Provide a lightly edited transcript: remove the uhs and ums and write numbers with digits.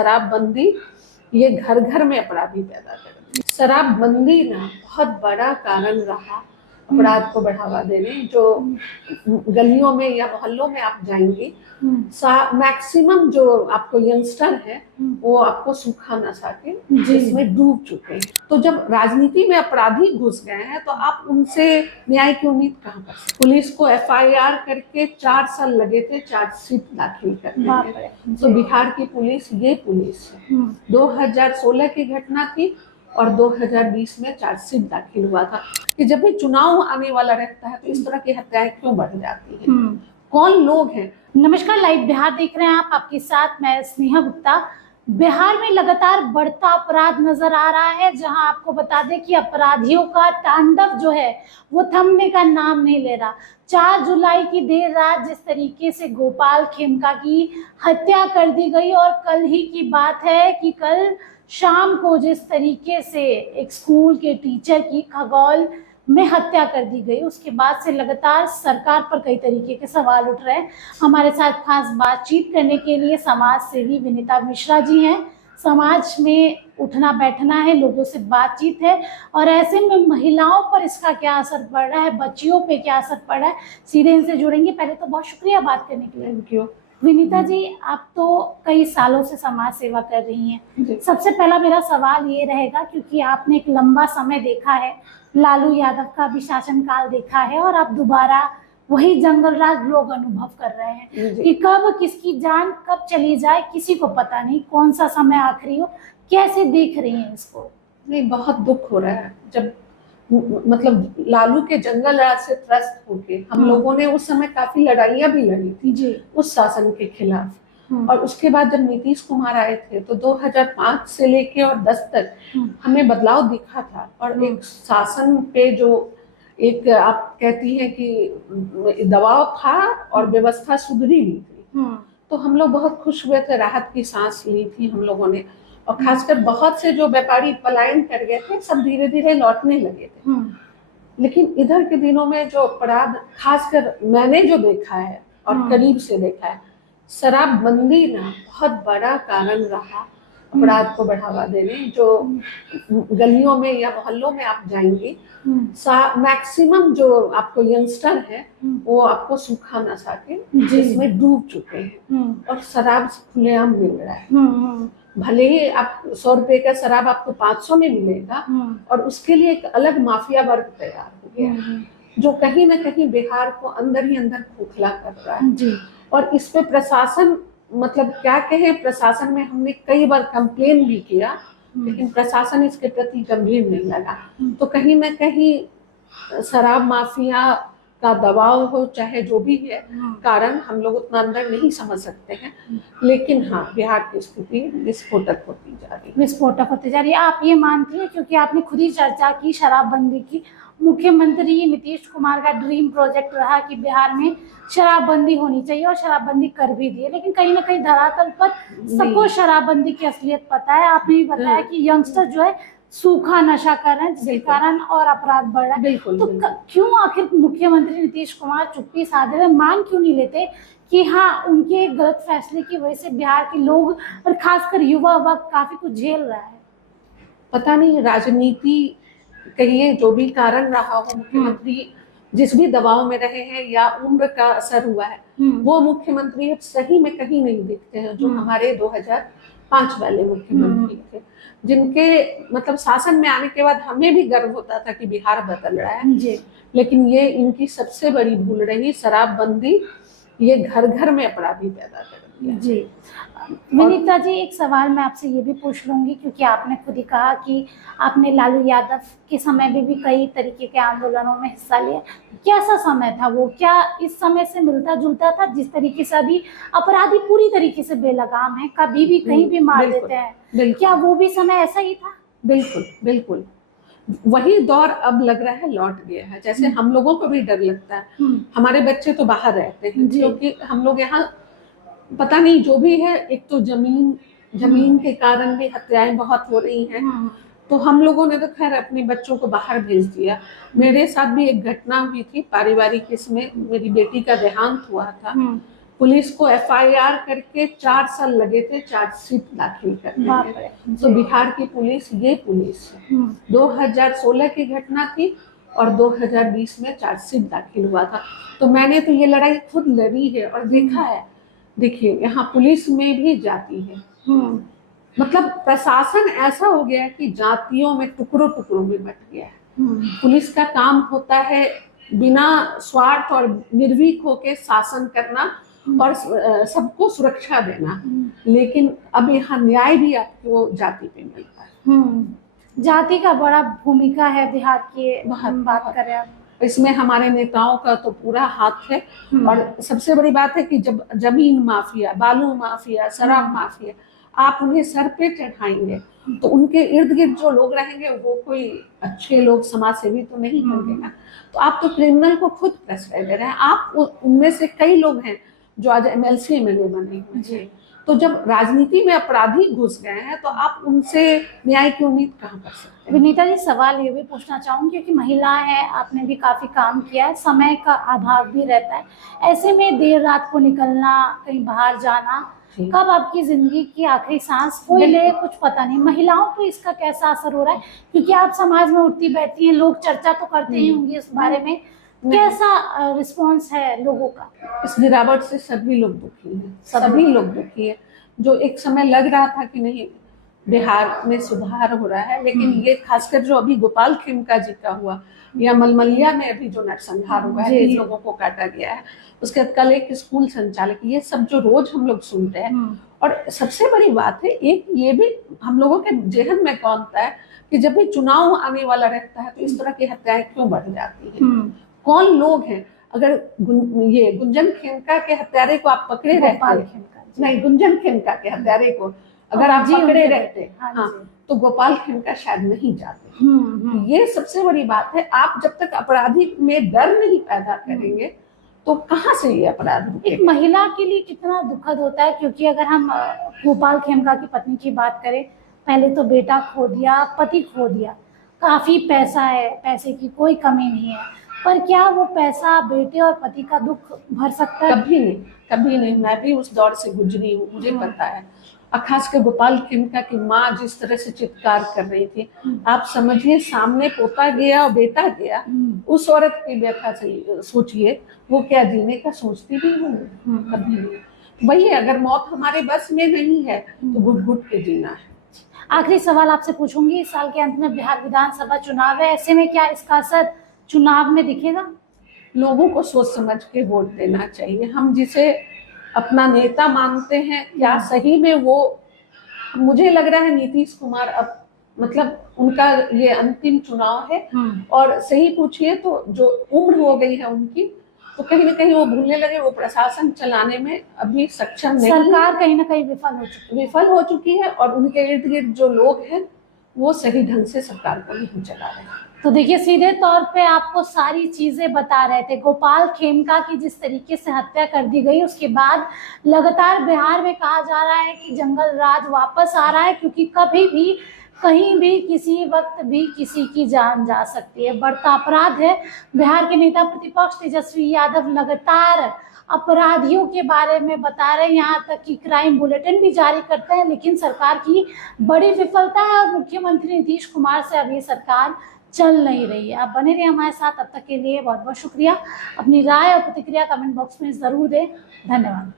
शराबबंदी ये घर घर में अपराधी पैदा कर दी। शराबबंदी ना बहुत बड़ा कारण रहा अपराध को बढ़ावा देने। जो गलियों में या मोहल्लों में आप जाएंगी, मैक्सिमम जो आपको यंगस्टर है वो आपको सूखा नशा के इसमें डूब चुके हैं। तो जब राजनीति में अपराधी घुस गए हैं तो आप उनसे न्याय की उम्मीद कहाँ कर सकते। पुलिस को FIR करके 4 साल लगे थे चार्जशीट दाखिल करने में। तो बिहार की पुलिस ये पुलिस है। 2016 की घटना थी और 2020 में चार्जशीट दाखिल हुआ था कि जब भी चुनाव आने वाला रहता है तो इस तरह की हत्याएं क्यों बढ़ जाती हैं, कौन लोग हैं। नमस्कार, लाइव बिहार देख रहे हैं आप, आपके साथ मैं स्नेहा गुप्ता। बिहार में लगातार बढ़ता अपराध नजर आ रहा है, जहां आपको बता दें कि अपराधियों का तांडव जो है वो थमने का नाम नहीं ले रहा। 4 जुलाई की देर रात जिस तरीके से गोपाल खेमका की हत्या कर दी गई, और कल ही की बात है कि कल शाम को जिस तरीके से एक स्कूल के टीचर की खगौल में हत्या कर दी गई, उसके बाद से लगातार सरकार पर कई तरीके के सवाल उठ रहे हैं। हमारे साथ खास बातचीत करने के लिए समाज सेवी विनीता मिश्रा जी हैं। समाज में उठना बैठना है, लोगों से बातचीत है, और ऐसे में महिलाओं पर इसका क्या असर पड़ रहा है, बच्चियों पे क्या असर पड़ रहा है, सीधे इनसे जुड़ेंगे। पहले तो बहुत शुक्रिया बात करने के लिए। Thank you. विनीता जी, आप तो कई सालों से समाज सेवा कर रही हैं। सबसे पहला मेरा सवाल ये रहेगा, क्योंकि आपने एक लंबा समय देखा है, लालू यादव का भी शासनकाल देखा है, और आप दोबारा वही जंगल राज लोग अनुभव कर रहे हैं कि कब किसकी जान कब चली जाए किसी को पता नहीं, कौन सा समय आखिरी हो। कैसे देख रही हैं इसको? नहीं, बहुत दुख हो रहा है। जब मतलब लालू के जंगल राज से त्रस्त होके हम लोगों ने उस समय काफी लड़ाइयां भी लड़ी थी जी उस शासन के खिलाफ। और उसके बाद जब नीतीश कुमार आए थे तो 2005 से लेके और 10 तक हमें बदलाव दिखा था, और एक शासन पे जो एक आप कहती हैं कि दबाव था और व्यवस्था सुधरी हुई थी। तो हम लोग बहुत खुश हुए थे, राहत की सांस ली थी हम लोगों ने। और खासकर बहुत से जो व्यापारी पलायन कर गए थे सब धीरे धीरे लौटने लगे थे। लेकिन इधर के दिनों में जो अपराध, खासकर मैंने जो देखा है और करीब से देखा है, शराबबंदी ना बहुत बड़ा कारण रहा अपराध को बढ़ावा देने। जो गलियों में या मोहल्लों में आप जाएंगी, मैक्सिमम जो आपको यंगस्टर है वो आपको सूखा नशा के इसमें डूब चुके हैं, और शराब खुलेआम मिल रहा है। भले ही आप 100 रुपए का शराब आपको 500 में मिलेगा, और उसके लिए एक अलग माफिया वर्ग तैयार हो गया जो कहीं ना कहीं बिहार को अंदर ही अंदर खोखला कर रहा है। और इस पे प्रशासन, मतलब क्या कहें, प्रशासन में हमने कई बार कंप्लेन भी किया, लेकिन प्रशासन इसके प्रति गंभीर नहीं लगा। तो कहीं ना कहीं शराब माफिया का दबाव हो, चाहे जो भी है कारण, हम लोग उतना अंदर नहीं समझ सकते हैं। लेकिन हाँ, बिहार की स्थिति विस्फोटक होती जा रही है। आप ये मानती हैं, क्योंकि आपने खुद ही चर्चा की शराबबंदी की, मुख्यमंत्री नीतीश कुमार का ड्रीम प्रोजेक्ट रहा कि बिहार में शराबबंदी होनी चाहिए, और शराबबंदी कर भी दी है, लेकिन कहीं ना कहीं धरातल पर सबको शराबबंदी की असलियत पता है। आपने भी बताया कि यंगस्टर जो है सूखा नशा कर रहे हैं, जिसके कारण और अपराध बढ़ रहा है। तो क्यों आखिर मुख्यमंत्री नीतीश कुमार चुप्पी साधे हुए मान क्यों नहीं लेते कि हाँ, उनके गलत फैसले की वजह से बिहार के लोग और खासकर युवा वर्ग काफी कुछ झेल रहा है? पता नहीं, राजनीति कहिए, जो भी कारण रहा हो, मुख्यमंत्री जिस भी दबाव में रहे हैं या उम्र का असर हुआ है, वो मुख्यमंत्री सही में कहीं नहीं दिखते हैं जो हमारे 2005 वाले मुख्यमंत्री थे, जिनके मतलब शासन में आने के बाद हमें भी गर्व होता था कि बिहार बदल रहा है। लेकिन ये इनकी सबसे बड़ी भूल रही। शराबबंदी ये घर घर में अपराधी पैदा कर दिया। जी विनीता जी, एक सवाल मैं आपसे ये भी पूछ लूंगी, क्योंकि आपने खुद ही कहा कि आपने लालू यादव के समय में भी कई तरीके के आंदोलनों में हिस्सा लिया। कैसा समय था वो? क्या इस समय से मिलता जुलता था, जिस तरीके से अभी अपराधी पूरी तरीके से बेलगाम है, कभी भी कहीं भी मार देते हैं, क्या वो भी समय ऐसा ही था? बिल्कुल बिल्कुल, वही दौर अब लग रहा है लौट गया है। जैसे हम लोगों को भी डर लगता है, हमारे बच्चे तो बाहर रहते हैं क्योंकि हम लोग यहाँ पता नहीं जो भी है, एक तो जमीन के कारण भी हत्याएं बहुत हो रही हैं। तो हम लोगों ने तो खैर अपने बच्चों को बाहर भेज दिया। मेरे साथ भी एक घटना हुई थी पारिवारिक, इसमें मेरी बेटी का देहांत हुआ था। पुलिस को FIR करके 4 साल लगे थे चार्जशीट दाखिल करने बाप में। रे। तो बिहार की पुलिस ये पुलिस है। 2016 की घटना थी और 2020 में चार्जशीट दाखिल हुआ था। तो मैंने तो ये लड़ाई खुद लड़ी है और देखा है। देखिए यहाँ पुलिस में भी जाति है, मतलब प्रशासन ऐसा हो गया है कि जातियों में टुकड़ों टुकड़ों में बट गया है। पुलिस का काम होता है बिना स्वार्थ और निर्भीक होकर शासन करना और सबको सुरक्षा देना, लेकिन अब यहाँ न्याय भी आपको जाति पे मिलता है। जाति का बड़ा भूमिका है बिहार की, बहुत बात करें आप। इसमें हमारे नेताओं का तो पूरा हाथ है। और सबसे बड़ी बात है कि जब जमीन माफिया, बालू माफिया, शराब माफिया आप उन्हें सर पे चढ़ाएंगे तो उनके इर्द गिर्द जो लोग रहेंगे वो कोई अच्छे लोग, समाज सेवी तो नहीं होंगे ना। तो आप तो क्रिमिनल को खुद प्रश्रय दे रहे हैं। आप उनमें से कई लोग हैं जो आज MLC MLA बने हुए हैं। तो जब राजनीति में अपराधी घुस गए हैं तो आप उनसे न्याय की उम्मीद कहाँ कर सकते हैं? विनीता जी, सवाल ये भी पूछना चाहूंगी क्योंकि महिला है, आपने भी काफी काम किया है, समय का अभाव भी रहता है, ऐसे में देर रात को निकलना, कहीं बाहर जाना, कब आपकी जिंदगी की आखिरी सांस कोई ले कुछ पता नहीं। महिलाओं पे इसका कैसा असर हो रहा है, क्योंकि आप समाज में उठती बैठती हैं, लोग चर्चा तो करते ही होंगे इस बारे में, कैसा रिस्पॉन्स है लोगों का? इस गिरावट से सभी लोग दुखी हैं, सभी लोग दुखी है। जो एक समय लग रहा था कि नहीं बिहार में सुधार हो रहा है, लेकिन ये खासकर जो अभी गोपाल खेमका जी का हुआ या मलमलिया में अभी जो नरसंहार हुआ है, 3 लोगों को काटा गया है, उसके बाद कल एक स्कूल संचालक, ये सब जो रोज हम लोग सुनते हैं। और सबसे बड़ी बात है एक ये भी हम लोगों के जेहन में कौनता है कि जब भी चुनाव आने वाला रहता है तो इस तरह की हत्याएं क्यों बढ़ जाती हैं? कौन लोग हैं? अगर ये गुंजन खेमका के हत्यारे को आप पकड़े रहते, नहीं गुंजन खेमका के हत्यारे को अगर आप पकड़े रहते, हाँ, तो गोपाल खेमका शायद नहीं जाते। ये सबसे बड़ी बात है। आप जब तक अपराधी में डर नहीं पैदा करेंगे तो कहाँ से ये अपराध? एक महिला के लिए कितना दुखद होता है, क्योंकि अगर हम गोपाल खेमका की पत्नी की बात करें, पहले तो बेटा खो दिया, पति खो दिया, काफी पैसा है, पैसे की कोई कमी नहीं है, पर क्या वो पैसा बेटे और पति का दुख भर सकता है? कभी नहीं, कभी नहीं। मैं भी उस दौर से गुजरी हूँ, मुझे पता है। और खासकर गोपाल खेमका की माँ जिस तरह से चित्कार कर रही थी, आप समझिए सामने पोता गया और बेटा गया, उस औरत की व्यथा से सोचिए वो क्या जीने का सोचती भी होंगी? कभी नहीं। वही अगर मौत हमारे बस में नहीं है तो घुट घुट के जीना है। आखिरी सवाल आपसे पूछूंगी, इस साल के अंत में बिहार विधानसभा चुनाव है, ऐसे में क्या इसका असर चुनाव में दिखेगा? लोगों को सोच समझ के वोट देना चाहिए। हम जिसे अपना नेता मानते हैं, क्या सही में वो, मुझे लग रहा है नीतीश कुमार अब मतलब उनका ये अंतिम चुनाव है। और सही पूछिए तो जो उम्र हो गई है उनकी, तो कहीं ना कहीं वो भूलने लगे, वो प्रशासन चलाने में अभी सक्षम नहीं। सरकार कहीं ना कहीं विफल हो चुकी है और उनके इर्द गिर्द जो लोग हैं वो सही ढंग से सरकार को नहीं चला रहे हैं। तो देखिए, सीधे तौर पे आपको सारी चीजें बता रहे थे। गोपाल खेमका की जिस तरीके से हत्या कर दी गई, उसके बाद लगातार बिहार में कहा जा रहा है कि जंगल राज वापस आ रहा है, क्योंकि कभी भी कहीं भी किसी वक्त भी किसी की जान जा सकती है। बढ़ता अपराध है। बिहार के नेता प्रतिपक्ष तेजस्वी यादव लगातार अपराधियों के बारे में बता रहे हैं, यहाँ तक कि क्राइम बुलेटिन भी जारी करते हैं, लेकिन सरकार की बड़ी विफलता है और मुख्यमंत्री नीतीश कुमार से अब ये सरकार चल नहीं रही है। आप बने रहिए हमारे साथ, अब तक के लिए बहुत बहुत शुक्रिया। अपनी राय और प्रतिक्रिया कमेंट बॉक्स में जरूर दें। धन्यवाद।